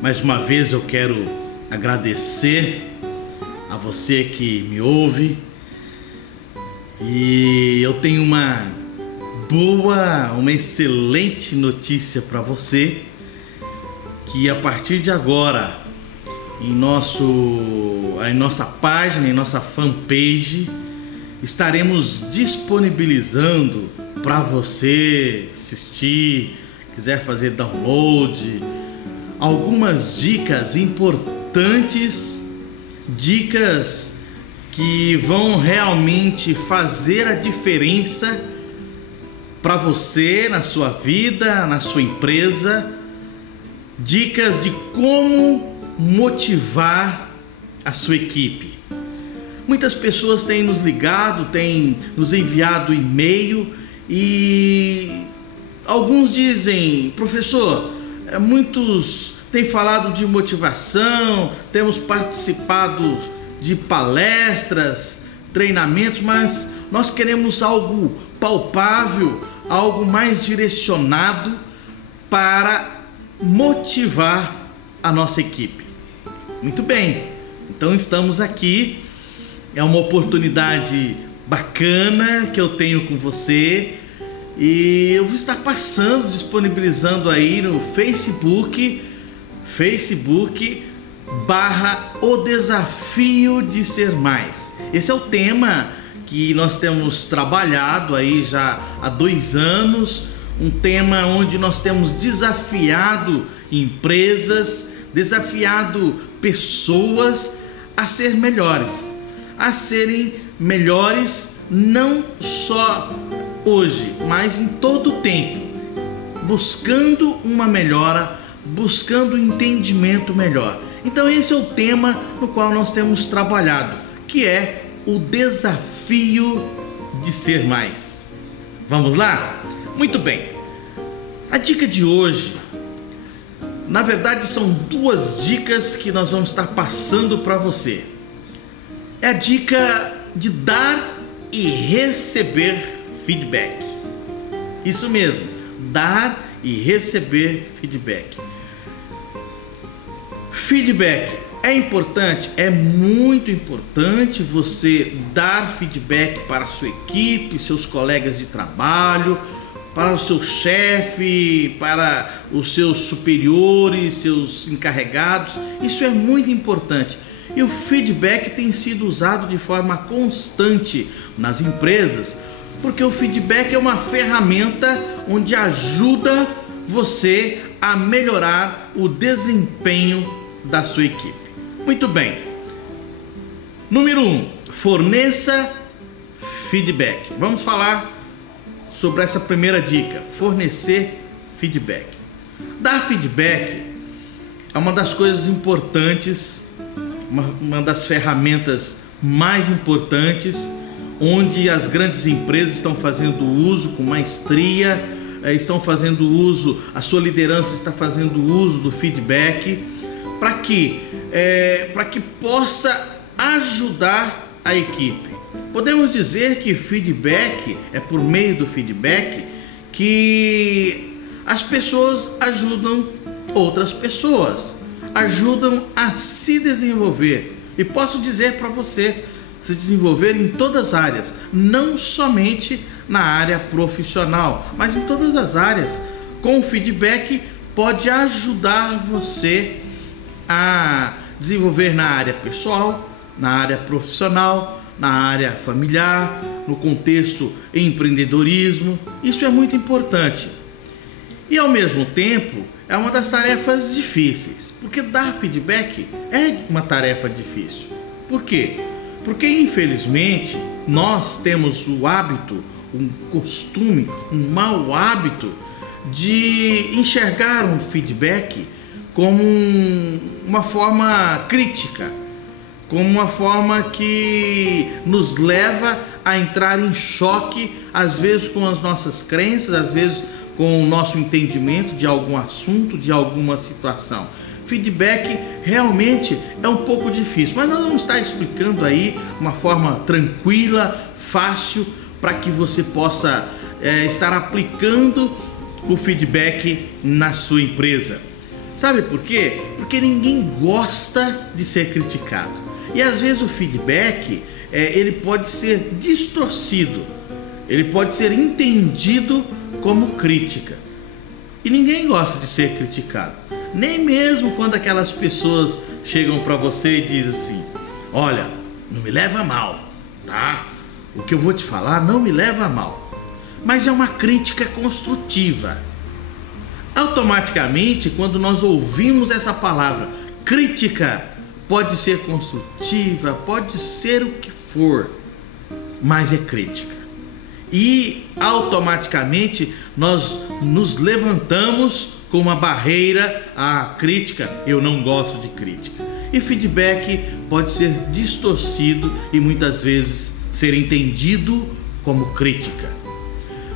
Mais uma vez eu quero agradecer a você que me ouve, e eu tenho uma excelente notícia para você, que a partir de agora em nossa página, em nossa fanpage, estaremos disponibilizando para você assistir, quiser fazer download, algumas dicas importantes, dicas que vão realmente fazer a diferença para você, na sua vida, na sua empresa, dicas de como motivar a sua equipe. Muitas pessoas têm nos ligado, têm nos enviado e-mail e alguns dizem: professor, muitos têm falado de motivação, temos participado de palestras, treinamentos, mas nós queremos algo palpável, algo mais direcionado para motivar a nossa equipe. Muito bem, então estamos aqui, é uma oportunidade bacana que eu tenho com você, e eu vou estar passando, disponibilizando aí no Facebook /O Desafio de Ser Mais. Esse é o tema que nós temos trabalhado aí já há 2 anos, um tema onde nós temos desafiado empresas, desafiado pessoas a ser melhores, a serem melhores não só hoje, mas em todo o tempo, buscando uma melhora, buscando um entendimento melhor. Então esse é o tema no qual nós temos trabalhado, que é o desafio de ser mais. Vamos lá? Muito bem. A dica de hoje, na verdade, são 2 dicas que nós vamos estar passando para você. É a dica de dar e receber feedback. Isso mesmo, dar e receber feedback. Feedback é importante, é muito importante você dar feedback para a sua equipe, seus colegas de trabalho, para o seu chefe, para os seus superiores, seus encarregados. Isso é muito importante. E o feedback tem sido usado de forma constante nas empresas, porque o feedback é uma ferramenta onde ajuda você a melhorar o desempenho da sua equipe. Muito bem. Número 1, forneça feedback. Vamos falar sobre essa primeira dica: fornecer feedback. Dar feedback é uma das coisas importantes, uma das ferramentas mais importantes, onde as grandes empresas estão fazendo uso com maestria, estão fazendo uso, a sua liderança está fazendo uso do feedback, para que possa ajudar a equipe. Podemos dizer que feedback, é por meio do feedback que as pessoas ajudam outras pessoas, ajudam a se desenvolver. E posso dizer para você, se desenvolver em todas as áreas, não somente na área profissional, mas em todas as áreas. Com o feedback pode ajudar você a desenvolver na área pessoal, na área profissional, na área familiar, no contexto empreendedorismo. Isso é muito importante. E ao mesmo tempo é uma das tarefas difíceis, porque dar feedback é uma tarefa difícil. Por quê? Porque infelizmente nós temos o hábito, um costume, um mau hábito de enxergar um feedback como uma forma crítica, como uma forma que nos leva a entrar em choque, às vezes com as nossas crenças, às vezes com o nosso entendimento de algum assunto, de alguma situação. Feedback realmente é um pouco difícil, mas nós vamos estar explicando aí uma forma tranquila, fácil, para que você possa estar aplicando o feedback na sua empresa. Sabe por quê? Porque ninguém gosta de ser criticado. E às vezes o feedback, ele pode ser distorcido, ele pode ser entendido como crítica. E ninguém gosta de ser criticado. Nem mesmo quando aquelas pessoas chegam para você e dizem assim: olha, não me leva a mal, tá? O que eu vou te falar não me leva a mal. Mas é uma crítica construtiva. Automaticamente, quando nós ouvimos essa palavra, crítica, pode ser construtiva, pode ser o que for, mas é crítica. E automaticamente nós nos levantamos com uma barreira à crítica. Eu não gosto de crítica. E feedback pode ser distorcido e muitas vezes ser entendido como crítica.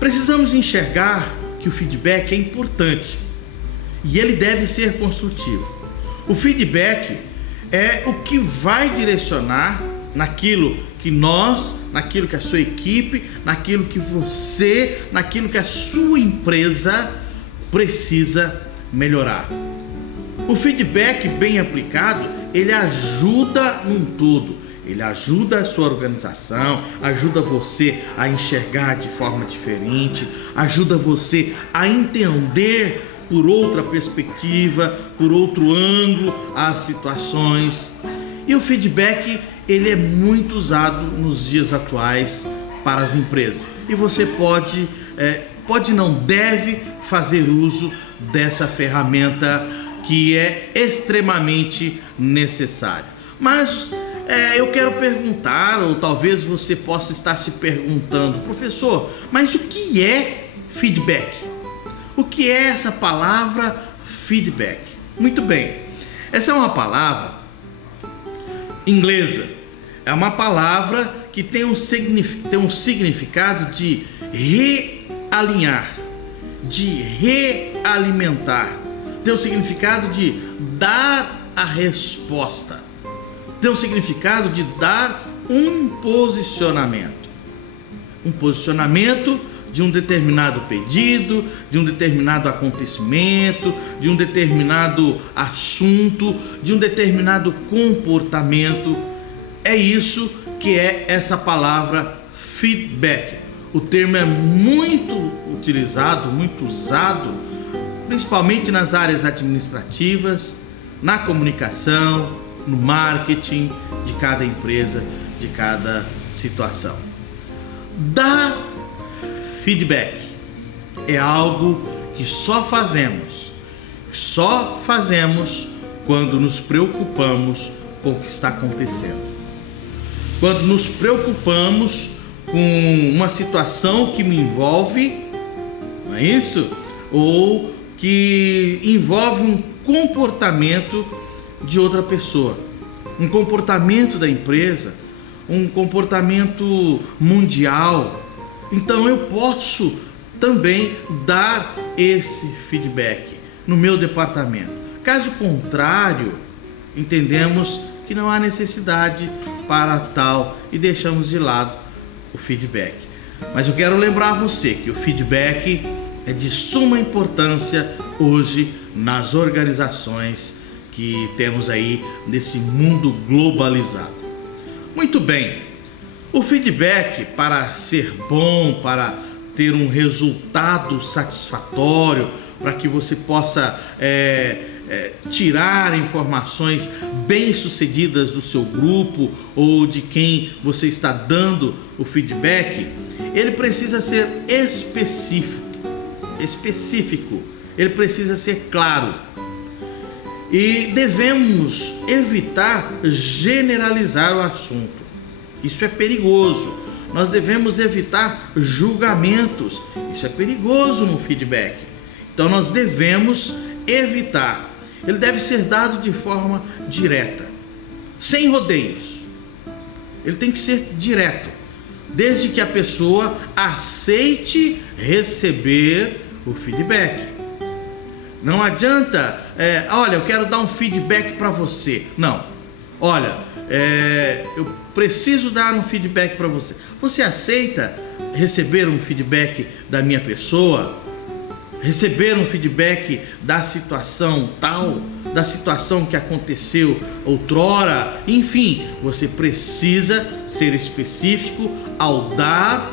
Precisamos enxergar que o feedback é importante e ele deve ser construtivo. O feedback é o que vai direcionar naquilo que nós, naquilo que a sua equipe, naquilo que você, naquilo que a sua empresa precisa melhorar. O feedback bem aplicado, ele ajuda num todo. Ele ajuda a sua organização, ajuda você a enxergar de forma diferente, ajuda você a entender por outra perspectiva, por outro ângulo as situações. E o feedback, ele é muito usado nos dias atuais para as empresas. E você pode não deve fazer uso dessa ferramenta que é extremamente necessária. Mas eu quero perguntar, ou talvez você possa estar se perguntando: professor, mas o que é feedback? O que é essa palavra feedback? Muito bem, essa é uma palavra inglesa, é uma palavra que tem um significado de realinhar, de realimentar, tem um significado de dar a resposta, tem um significado de dar um posicionamento de um determinado pedido, de um determinado acontecimento, de um determinado assunto, de um determinado comportamento. É isso que é essa palavra feedback. O termo é muito utilizado, muito usado, principalmente nas áreas administrativas, na comunicação, no marketing de cada empresa, de cada situação. Dar feedback é algo que só fazemos quando nos preocupamos com o que está acontecendo. Quando nos preocupamos com uma situação que me envolve, não é isso? Ou que envolve um comportamento de outra pessoa, um comportamento da empresa, um comportamento mundial. Então eu posso também dar esse feedback no meu departamento. Caso contrário, entendemos que não há necessidade para tal e deixamos de lado o feedback. Mas eu quero lembrar você que o feedback é de suma importância hoje nas organizações que temos aí nesse mundo globalizado. Muito bem, o feedback, para ser bom, para ter um resultado satisfatório, para que você possa tirar informações bem-sucedidas do seu grupo ou de quem você está dando o feedback, ele precisa ser específico, ele precisa ser claro. E devemos evitar generalizar o assunto. Isso é perigoso. Nós devemos evitar julgamentos. Isso é perigoso no feedback. Então nós devemos evitar. Ele deve ser dado de forma direta, sem rodeios. Ele tem que ser direto, desde que a pessoa aceite receber o feedback. Não adianta, olha, eu quero dar um feedback para você. Não, olha, eu preciso dar um feedback para você. Você aceita receber um feedback da minha pessoa? receber um feedback da situação tal, da situação que aconteceu outrora, enfim, você precisa ser específico ao dar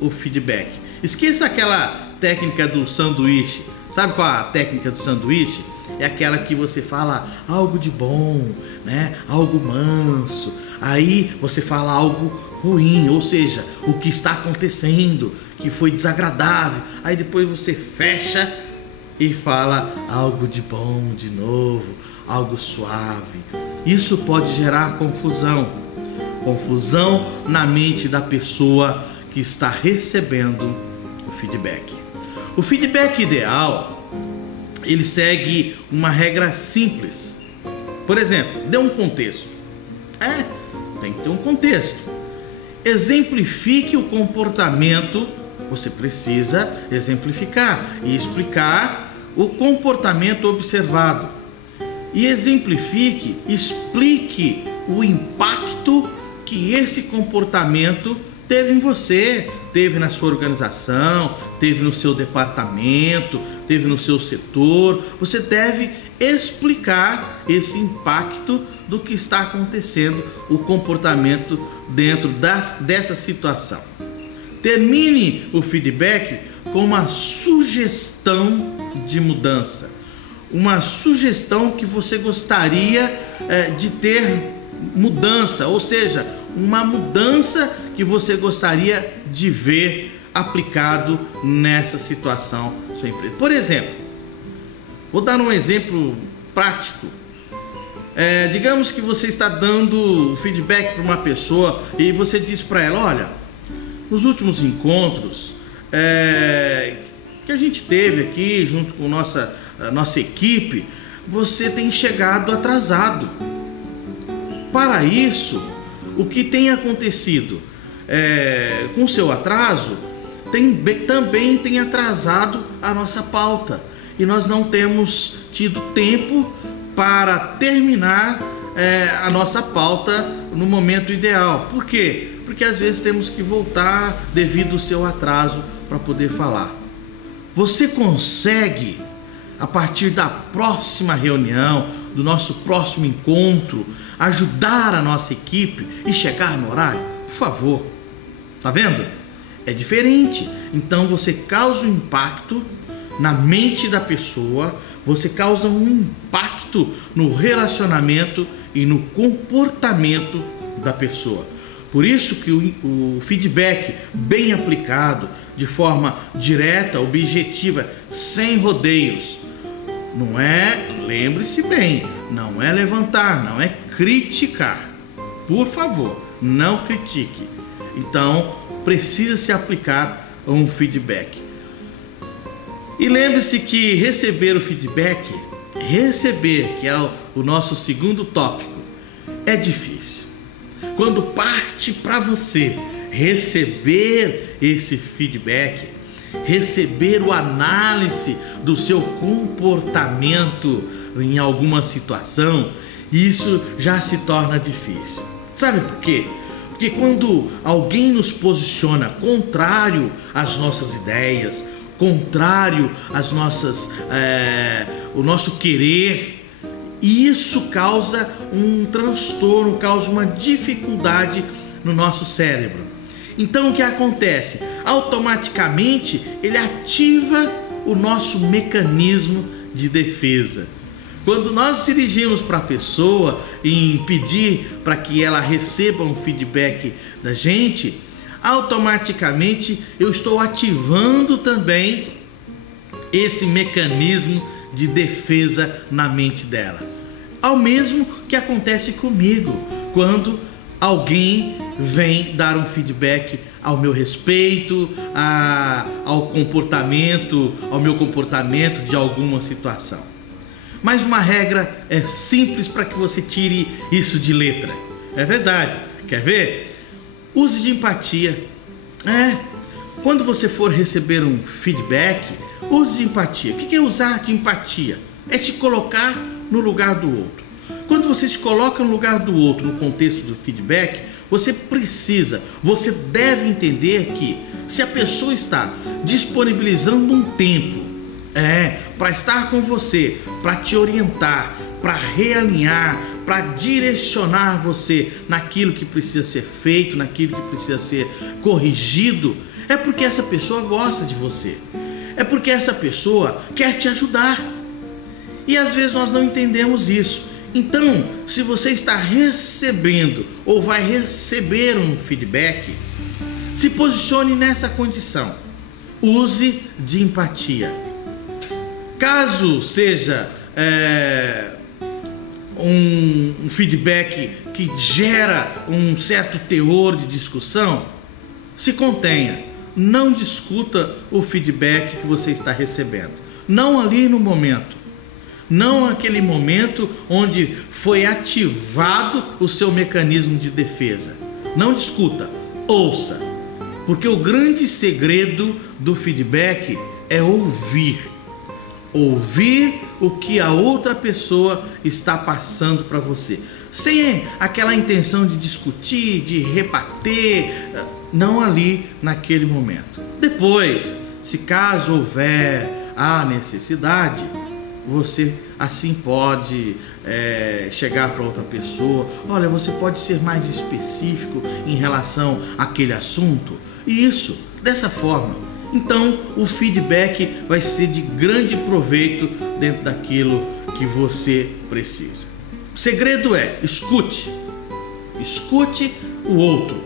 o feedback. Esqueça aquela técnica do sanduíche. Sabe qual a técnica do sanduíche? É aquela que você fala algo de bom, né? Algo manso. Aí você fala algo ruim, ou seja, o que está acontecendo, que foi desagradável. Aí depois você fecha e fala algo de bom de novo, algo suave. Isso pode gerar confusão. Confusão na mente da pessoa que está recebendo o feedback. O feedback ideal, ele segue uma regra simples. Por exemplo, dê um contexto. Tem que ter um contexto. Exemplifique o comportamento. Você precisa exemplificar e explicar o comportamento observado. E exemplifique, explique o impacto que esse comportamento teve em você, teve na sua organização, teve no seu departamento, teve no seu setor. Você deve explicar esse impacto do que está acontecendo, o comportamento dentro dessa situação. Termine o feedback com uma sugestão de mudança, uma sugestão que você gostaria de ter mudança, ou seja, uma mudança que você gostaria de ver aplicado nessa situação da sua empresa. Por exemplo, vou dar um exemplo prático. Digamos que você está dando feedback para uma pessoa e você diz para ela: olha, nos últimos encontros que a gente teve aqui junto com nossa equipe, você tem chegado atrasado. Para isso, o que tem acontecido com o seu atraso também tem atrasado a nossa pauta, e nós não temos tido tempo para terminar a nossa pauta no momento ideal. Por quê? Porque às vezes temos que voltar devido ao seu atraso para poder falar. Você consegue, a partir da próxima reunião, do nosso próximo encontro, ajudar a nossa equipe e chegar no horário? Por favor. Tá vendo? É diferente. Então você causa um impacto na mente da pessoa, você causa um impacto no relacionamento e no comportamento da pessoa. Por isso que o feedback bem aplicado, de forma direta, objetiva, sem rodeios, não é, lembre-se bem, não é levantar, não é criticar. Por favor, não critique. Então, precisa se aplicar um feedback. E lembre-se que receber o feedback, que é o nosso segundo tópico, é difícil. Quando parte para você receber esse feedback, receber a análise do seu comportamento em alguma situação, isso já se torna difícil. Sabe por quê? Porque quando alguém nos posiciona contrário às nossas ideias, contrário às nossas, o nosso querer, isso causa um transtorno, causa uma dificuldade no nosso cérebro. Então o que acontece? Automaticamente ele ativa o nosso mecanismo de defesa. Quando nós dirigimos para a pessoa e pedir para que ela receba um feedback da gente, automaticamente eu estou ativando também esse mecanismo de defesa na mente dela. Ao mesmo que acontece comigo, quando alguém vem dar um feedback ao meu respeito, ao meu comportamento de alguma situação. Mas uma regra é simples para que você tire isso de letra. É verdade. Quer ver? Use de empatia. Quando você for receber um feedback, use de empatia. O que é usar de empatia? É se colocar no lugar do outro. Quando você se coloca no lugar do outro, no contexto do feedback, você deve entender que se a pessoa está disponibilizando um tempo, para estar com você, para te orientar, para realinhar, para direcionar você naquilo que precisa ser feito, naquilo que precisa ser corrigido, é porque essa pessoa gosta de você, é porque essa pessoa quer te ajudar. E às vezes nós não entendemos isso. Então, se você está recebendo ou vai receber um feedback, se posicione nessa condição. Use de empatia. Caso seja um feedback que gera um certo teor de discussão, se contenha. Não discuta o feedback que você está recebendo. Não ali no momento. Não aquele momento onde foi ativado o seu mecanismo de defesa. Não discuta, ouça. Porque o grande segredo do feedback é ouvir. Ouvir o que a outra pessoa está passando para você. Sem aquela intenção de discutir, de rebater, não ali naquele momento. Depois, se caso houver a necessidade, você assim pode chegar para outra pessoa. Olha, você pode ser mais específico em relação àquele assunto. E isso, dessa forma. Então, o feedback vai ser de grande proveito dentro daquilo que você precisa. O segredo é escute. Escute o outro.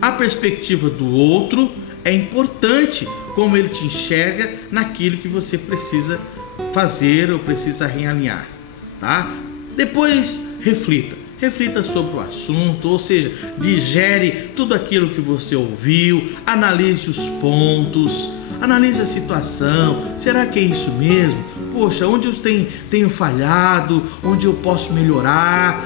A perspectiva do outro é importante, como ele te enxerga naquilo que você precisa fazer ou precisa realinhar, tá? Depois reflita sobre o assunto, ou seja, digere tudo aquilo que você ouviu, analise os pontos, analise a situação. Será que é isso mesmo? Poxa, onde eu tenho falhado, onde eu posso melhorar?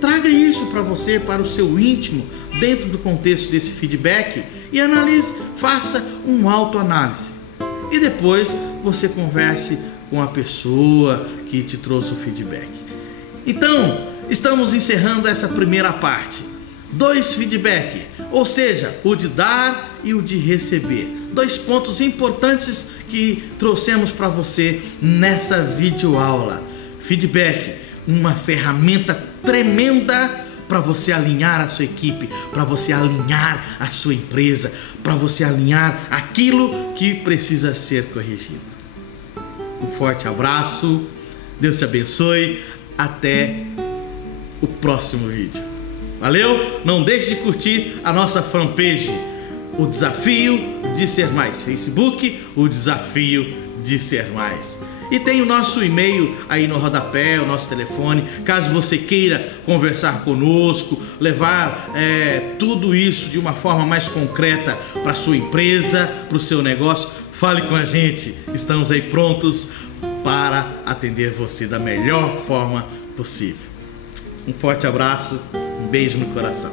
Traga isso para você, para o seu íntimo, dentro do contexto desse feedback, e analise, faça uma autoanálise. E depois você converse com a pessoa que te trouxe o feedback. Então, estamos encerrando essa primeira parte. 2 feedback, ou seja, o de dar e o de receber. 2 pontos importantes que trouxemos para você nessa videoaula. Feedback, uma ferramenta tremenda para você alinhar a sua equipe, para você alinhar a sua empresa, para você alinhar aquilo que precisa ser corrigido. Um forte abraço, Deus te abençoe, até o próximo vídeo. Valeu? Não deixe de curtir a nossa fanpage, o Desafio de Ser Mais, Facebook, o Desafio de Ser Mais. E tem o nosso e-mail aí no rodapé, o nosso telefone, caso você queira conversar conosco, levar tudo isso de uma forma mais concreta para a sua empresa, para o seu negócio, fale com a gente, estamos aí prontos para atender você da melhor forma possível. Um forte abraço, um beijo no coração.